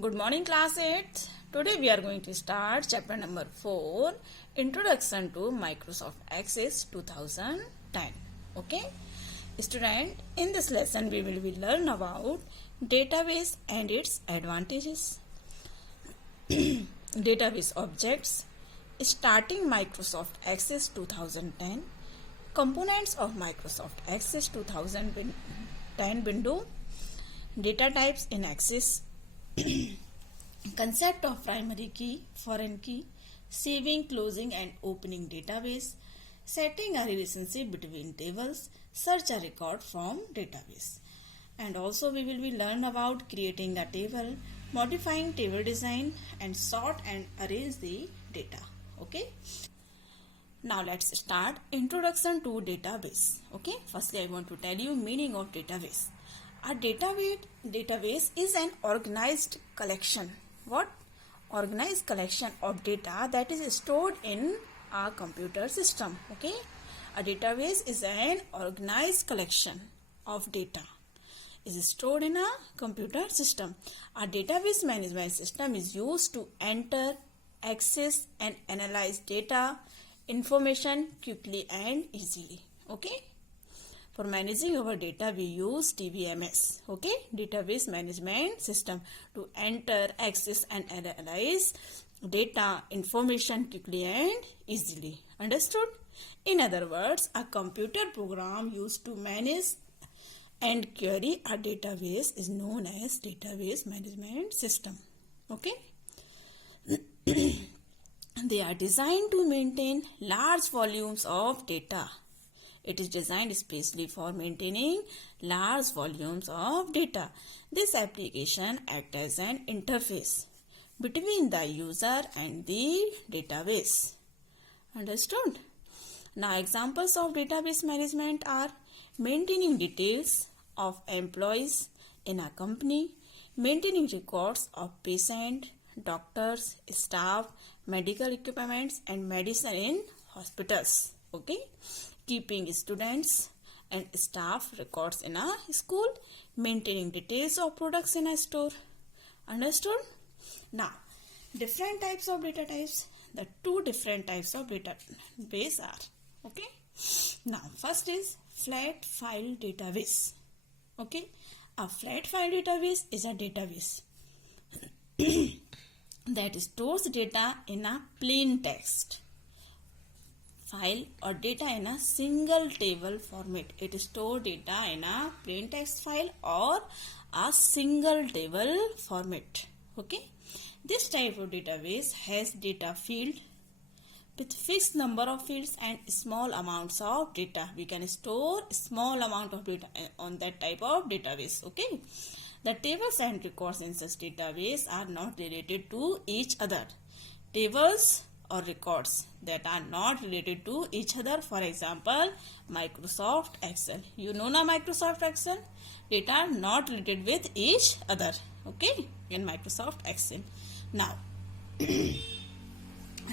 Good morning, class 8. Today we are going to start chapter number 4, Introduction to Microsoft Access 2010. Okay? Student, in this lesson we will learn about database and its advantages, database objects, starting Microsoft Access 2010, components of Microsoft Access 2010 window, data types in Access, concept of primary key, foreign key, saving, closing and opening database, setting a relationship between tables, search a record from database. And also we will learn about creating a table, modifying table design and sort and arrange the data. Okay. Now let's start introduction to database. Okay. Firstly I want to tell you meaning of database. A database is an organized collection. What? Organized collection of data that is stored in a computer system. Okay. A database is an organized collection of data is stored in a computer system. A database management system is used to enter, access and analyze data, information quickly and easily. Okay. For managing our data, we use DBMS, okay, Database Management System, to enter, access and analyze data, information quickly and easily. Understood? In other words, a computer program used to manage and query a database is known as Database Management System. Okay? They are designed to maintain large volumes of data. It is designed especially for maintaining large volumes of data. This application acts as an interface between the user and the database. Understood? Now, examples of database management are maintaining details of employees in a company, maintaining records of patient, doctors, staff, medical equipments and medicine in hospitals. Okay? Keeping students and staff records in a school, maintaining details of products in a store. Understood? Now, different types of data types. The two different types of database are. Okay? Now, first is flat file database. Okay? A flat file database is a database that stores data in a plain text file or data in a single table format. It stores data in a plain text file or a single table format. Okay. This type of database has data field with fixed number of fields and small amounts of data. We can store small amount of data on that type of database. Okay. The tables and records in such database are not related to each other. Tables or records that are not related to each other. For example, Microsoft Excel. You know now Microsoft Excel? Data are not related with each other. Okay? In Microsoft Excel. Now,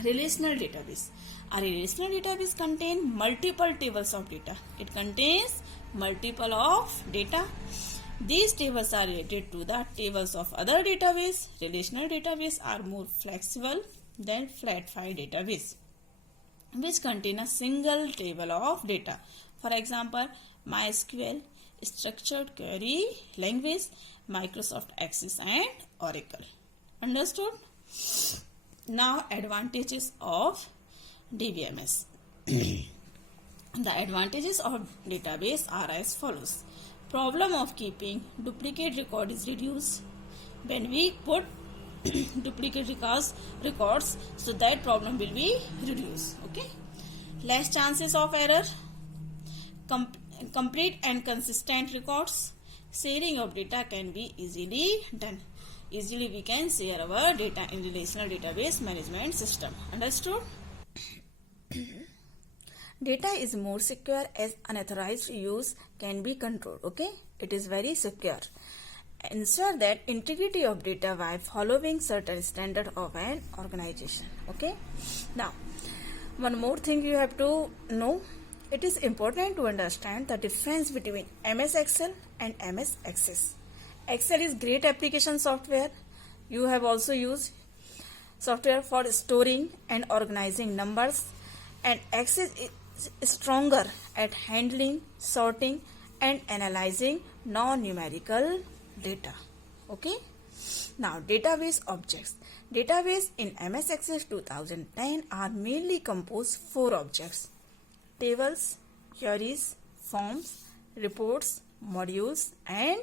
relational database. A relational database contains multiple tables of data. It contains multiple of data. These tables are related to the tables of other database. Relational database are more flexible than flat file database, which contain a single table of data. For example, MySQL, structured query language, Microsoft Access and Oracle. Understood? Now, advantages of DBMS. The advantages of database are as follows. Problem of keeping duplicate record is reduced. When we put duplicate records, so that problem will be reduced. Okay. Less chances of error. Complete and consistent records. Sharing of data can be easily done. Easily we can share our data in relational database management system. Understood? Data is more secure as unauthorized use can be controlled. Okay. It is very secure. Ensure that integrity of data while following certain standard of an organization. Okay. Now, one more thing you have to know. It is important to understand the difference between MS Excel and MS Access. Excel is great application software You have also used software for storing and organizing numbers, and Access is stronger at handling, sorting and analyzing non-numerical data. Okay. Now, database objects. Database in MS Access 2010 are mainly composed 4 objects: tables, queries, forms, reports, modules and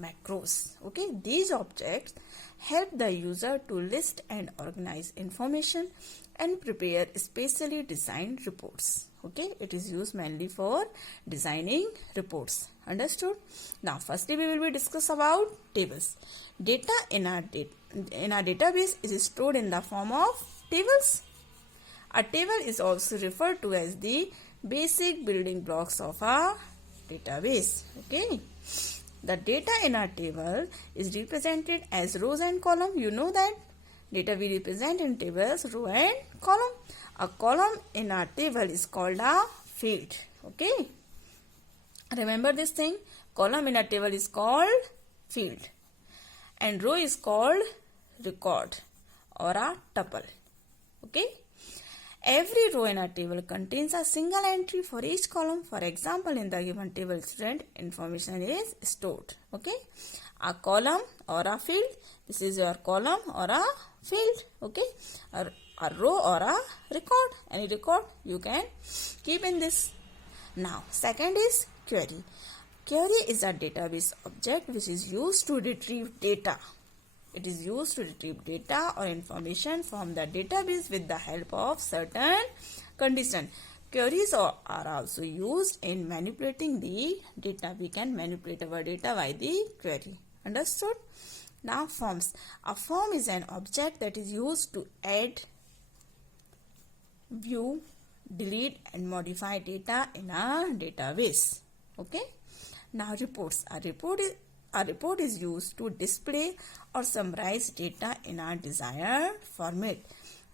macros. Okay, these objects help the user to list and organize information and prepare specially designed reports. Okay, it is used mainly for designing reports. Understood? Now, firstly, we will be discuss about tables. Data in our database is stored in the form of tables. A table is also referred to as the basic building blocks of a database. Okay. The data in our table is represented as rows and column. You know that data we represent in tables row and column. A column in our table is called a field. Okay. Remember this thing. Column in a table is called field, and row is called record or a tuple. Okay. Every row in a table contains a single entry for each column. For example, in the given table, student information is stored. Okay. A column or a field. This is your column or a field. Okay. A row or a record. Any record you can keep in this. Now, second is query. Query is a database object which is used to retrieve data. It is used to retrieve data or information from the database with the help of certain conditions. Queries are also used in manipulating the data. We can manipulate our data by the query. Understood? Now, forms. A form is an object that is used to add, view, delete and modify data in a database. Okay. Now, reports. A report is used to display or summarize data in a desired format.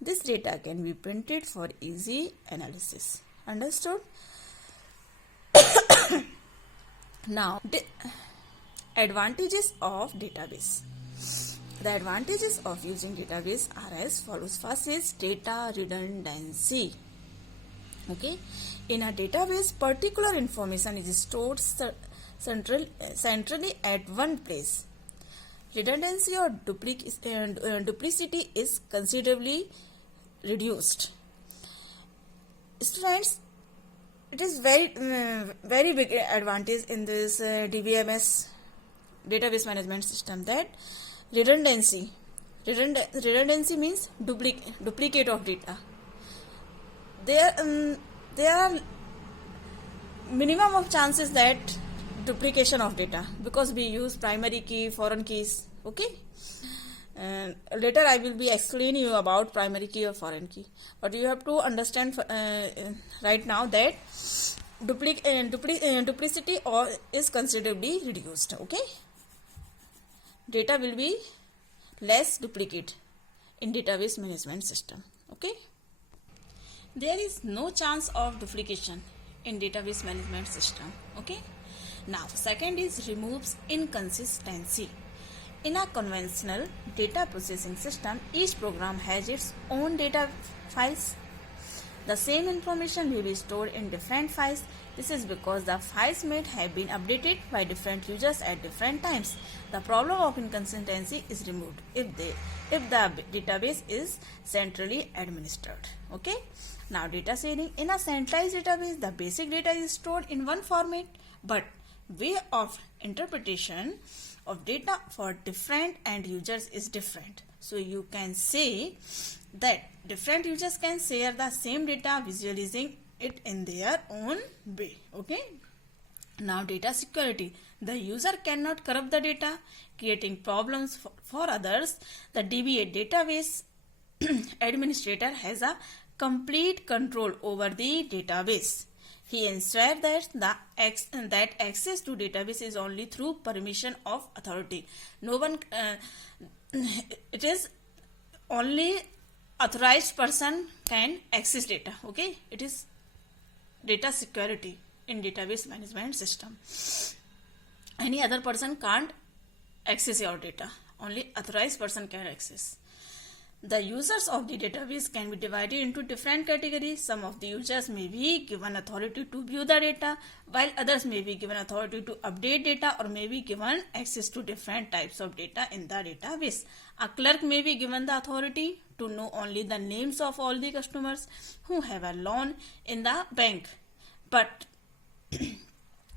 This data can be printed for easy analysis. Understood? Now, advantages of database. The advantages of using database are as follows. First is data redundancy. Okay, in a database, particular information is stored centrally at one place. Redundancy or duplicity is considerably reduced. Students, it is very big advantage in this DBMS database management system that redundancy means duplicate of data. There are minimum of chances that duplication of data, because we use primary key, foreign keys. Okay, and later I will be explaining you about primary key or foreign key, but you have to understand right now that duplicity is considerably reduced. Okay, data will be less duplicate in database management system. Okay, there is no chance of duplication in database management system. Okay. Now, second is removes inconsistency. In a conventional data processing system, each program has its own data files. The same information will be stored in different files. This is because the files may have been updated by different users at different times. The problem of inconsistency is removed if the database is centrally administered. Okay. Now, data sharing. In a centralized database, the basic data is stored in one format, but way of interpretation of data for different end users is different. So you can say that different users can share the same data, visualizing it in their own way. Okay. Now, data security. The user cannot corrupt the data, creating problems for others. The DBA database administrator has a complete control over the database. He ensures that access to database is only through permission of authority. No one, it is only authorized person can access data. Okay, it is data security in database management system. Any other person can't access your data. Only authorized person can access. The users of the database can be divided into different categories. Some of the users may be given authority to view the data, while others may be given authority to update data or may be given access to different types of data in the database. A clerk may be given the authority to know only the names of all the customers who have a loan in the bank, but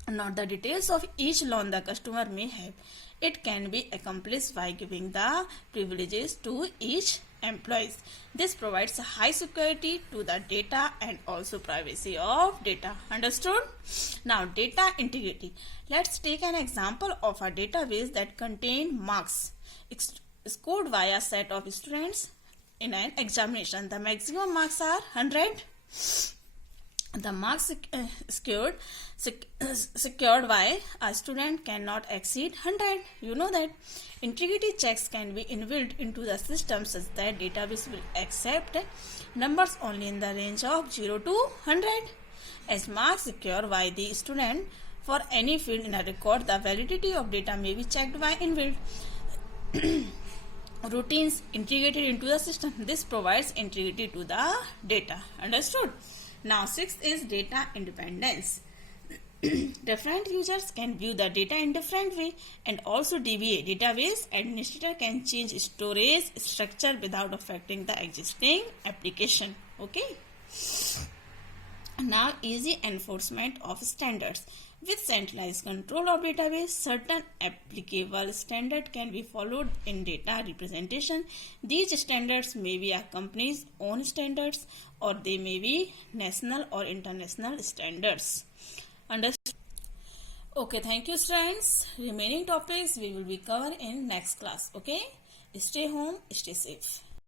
not the details of each loan the customer may have. It can be accomplished by giving the privileges to each employee. This provides a high security to the data and also privacy of data. Understood? Now, data integrity. Let's take an example of a database that contains marks scored by a set of students in an examination. The maximum marks are 100. The marks secured by a student cannot exceed 100. You know that. Integrity checks can be inbuilt into the system such that database will accept numbers only in the range of 0 to 100. As marks secured by the student for any field in a record, the validity of data may be checked by inbuilt routines integrated into the system. This provides integrity to the data. Understood? Now, sixth is data independence. Different users can view the data in different way and also DBA. Database administrator can change storage structure without affecting the existing application. Okay. Now, easy enforcement of standards. With centralized control of database, certain applicable standards can be followed in data representation. These standards may be a company's own standards or they may be national or international standards. Understood? Okay, thank you students. Remaining topics we will be covered in next class. Okay, stay home, stay safe.